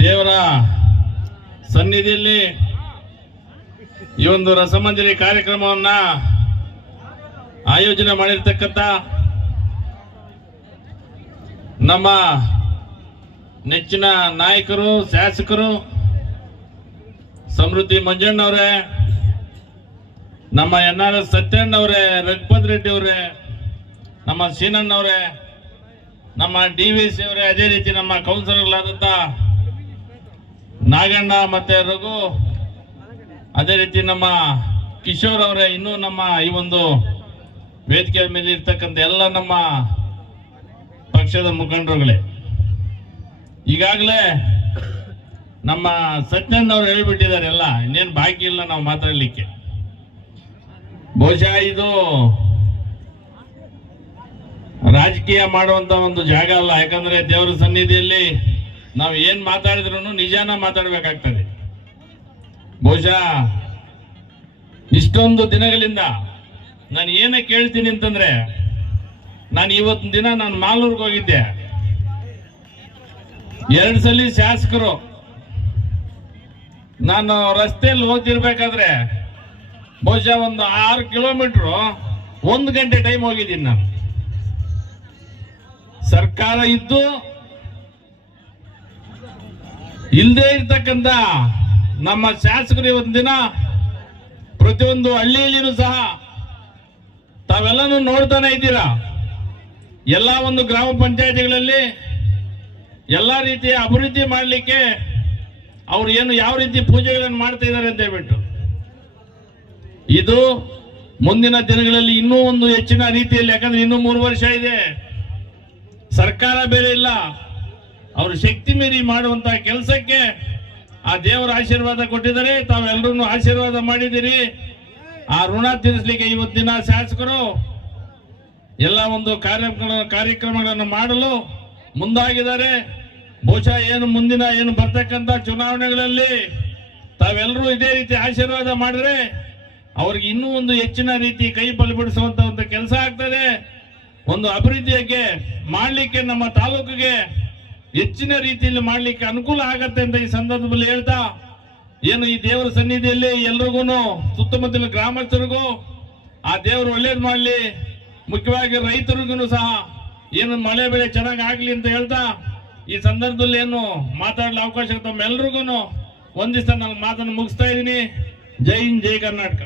ದೇವರ ಸನ್ನಿಧಿಯಲ್ಲಿ ಈ ಒಂದು ರಸಮಂಜರಿ ಕಾರ್ಯಕ್ರಮವನ್ನ ಆಯೋಜನೆ ಮಾಡಿರ್ತಕ್ಕಂಥ ನಮ್ಮ ನೆಚ್ಚಿನ ನಾಯಕರು, ಶಾಸಕರು ಸಮೃದ್ಧಿ ಮಂಜಣ್ಣವರೇ, ನಮ್ಮ ಎನ್ ಆರ್ ಎಸ್ ಸತ್ಯಣ್ಣವರೇ, ರಘುಪತ್ ರೆಡ್ಡಿ ಅವರೇ, ನಮ್ಮ ಸೀನಣ್ಣವರೇ ನಮ್ಮ ಡಿ ವಿ ಸಿ ಅವರೇ ಅದೇ ರೀತಿ ನಮ್ಮ ಕೌನ್ಸಿಲರ್ಗಳಾದಂಥ ನಾಗಣ್ಣ ಮತ್ತೆ ರಘು, ಅದೇ ರೀತಿ ನಮ್ಮ ಕಿಶೋರ್ ಅವರೇ ಇನ್ನೂ ನಮ್ಮ ಈ ಒಂದು ವೇದಿಕೆ ಮೇಲೆ ಇರ್ತಕ್ಕಂಥ ಎಲ್ಲ ನಮ್ಮ ಪಕ್ಷದ ಮುಖಂಡರುಗಳೇ. ಈಗಾಗಲೇ ನಮ್ಮ ಸತ್ಯನ್ ಅವರು ಹೇಳ್ಬಿಟ್ಟಿದ್ದಾರೆ, ಎಲ್ಲ ಇನ್ನೇನು ಬಾಕಿ ಇಲ್ಲ ನಾವು ಮಾತಾಡಲಿಕ್ಕೆ. ಬಹುಶಃ ಇದು ರಾಜಕೀಯ ಮಾಡುವಂತ ಒಂದು ಜಾಗ ಅಲ್ಲ. ಯಾಕಂದ್ರೆ ದೇವರ ಸನ್ನಿಧಿಯಲ್ಲಿ ನಾವು ಏನ್ ಮಾತಾಡಿದ್ರು ನಿಜಾನ ಮಾತಾಡ್ಬೇಕಾಗ್ತದೆ. ಬಹುಶಃ ಇಷ್ಟೊಂದು ದಿನಗಳಿಂದ ನಾನು ಏನೇ ಕೇಳ್ತೀನಿ ಅಂತಂದ್ರೆ, ನಾನು ಇವತ್ತಿನ ದಿನ ನಾನು ಮಾಲೂರ್ಗೆ ಹೋಗಿದ್ದೆ. ಎರಡು ಸಲ ಶಾಸಕರು ನಾನು ರಸ್ತೆಯಲ್ಲಿ ಹೋಗ್ತಿರ್ಬೇಕಾದ್ರೆ, ಬಹುಶಃ ಒಂದು ಆರು ಕಿಲೋಮೀಟ್ರು ಒಂದು ಗಂಟೆ ಟೈಮ್ ಹೋಗಿದ್ದೀನಿ ನಾನು. ಸರ್ಕಾರ ಇದ್ದು ಇಲ್ಲದೆ ಇರ್ತಕ್ಕಂಥ ನಮ್ಮ ಶಾಸಕರು ಇವತ್ತಿನ ದಿನ ಪ್ರತಿಯೊಂದು ಹಳ್ಳಿಯಲ್ಲಿನೂ ಸಹ ತಾವೆಲ್ಲನೂ ನೋಡ್ತಾನೆ ಇದ್ದೀರಾ? ಎಲ್ಲ ಒಂದು ಗ್ರಾಮ ಪಂಚಾಯತಿಗಳಲ್ಲಿ ಎಲ್ಲ ರೀತಿಯ ಅಭಿವೃದ್ಧಿ ಮಾಡಲಿಕ್ಕೆ ಅವ್ರು ಏನು ಯಾವ ರೀತಿ ಪೂಜೆಗಳನ್ನು ಮಾಡ್ತಾ ಇದ್ದಾರೆ ಅಂತ ಹೇಳ್ಬಿಟ್ಟು. ಇದು ಮುಂದಿನ ದಿನಗಳಲ್ಲಿ ಇನ್ನೂ ಒಂದು ಹೆಚ್ಚಿನ ರೀತಿಯಲ್ಲಿ, ಯಾಕಂದ್ರೆ ಇನ್ನೂ ಮೂರು ವರ್ಷ ಇದೆ. ಸರ್ಕಾರ ಬೇರೆ ಇಲ್ಲ. ಅವರು ಶಕ್ತಿ ಮೀರಿ ಮಾಡುವಂತ ಕೆಲಸಕ್ಕೆ ಆ ದೇವರ ಆಶೀರ್ವಾದ ಕೊಟ್ಟಿದ್ದಾರೆ. ತಾವೆಲ್ಲರೂ ಆಶೀರ್ವಾದ ಮಾಡಿದ್ದೀರಿ. ಆ ಋಣ ತೀರಿಸಲಿಕ್ಕೆ ಇವತ್ತಿನ ಶಾಸಕರು ಎಲ್ಲ ಒಂದು ಕಾರ್ಯಕ್ರಮ, ಕಾರ್ಯಕ್ರಮಗಳನ್ನು ಮಾಡಲು ಮುಂದಾಗಿದ್ದಾರೆ. ಬಹುಶಃ ಏನು ಮುಂದಿನ, ಏನು ಬರ್ತಕ್ಕಂಥ ಚುನಾವಣೆಗಳಲ್ಲಿ ತಾವೆಲ್ಲರೂ ಇದೇ ರೀತಿ ಆಶೀರ್ವಾದ ಮಾಡಿದ್ರೆ ಅವ್ರಿಗೆ ಇನ್ನೂ ಒಂದು ಹೆಚ್ಚಿನ ರೀತಿ ಕೈ ಬಲಪಡಿಸುವಂತ ಒಂದು ಕೆಲಸ ಆಗ್ತದೆ ಒಂದು ಅಭಿವೃದ್ಧಿಗೆ ಮಾಡಲಿಕ್ಕೆ ನಮ್ಮ ತಾಲೂಕಿಗೆ ಹೆಚ್ಚಿನ ರೀತಿಯಲ್ಲಿ ಮಾಡಲಿಕ್ಕೆ ಅನುಕೂಲ ಆಗತ್ತೆ ಅಂತ ಈ ಸಂದರ್ಭದಲ್ಲಿ ಹೇಳ್ತಾ, ಏನು ಈ ದೇವರ ಸನ್ನಿಧಿಯಲ್ಲಿ ಎಲ್ರಿಗೂ ಸುತ್ತಮುತ್ತಲ ಗ್ರಾಮಸ್ಥರಿಗೂ ಆ ದೇವರು ಒಳ್ಳೇದು ಮಾಡಲಿ, ಮುಖ್ಯವಾಗಿ ರೈತರಿಗೂ ಸಹ ಏನು ಮಳೆ ಬೆಳೆ ಚೆನ್ನಾಗಿ ಆಗಲಿ ಅಂತ ಹೇಳ್ತಾ, ಈ ಸಂದರ್ಭದಲ್ಲಿ ಏನು ಮಾತಾಡಲು ಅವಕಾಶ ತಮ್ಮೆಲ್ರಿಗೂ ಒಂದಿವಸ ನಾನು ಮಾತನ್ನು ಮುಗಿಸ್ತಾ ಇದ್ದೀನಿ. ಜೈ ಹಿಂದ್, ಜೈ ಕರ್ನಾಟಕ.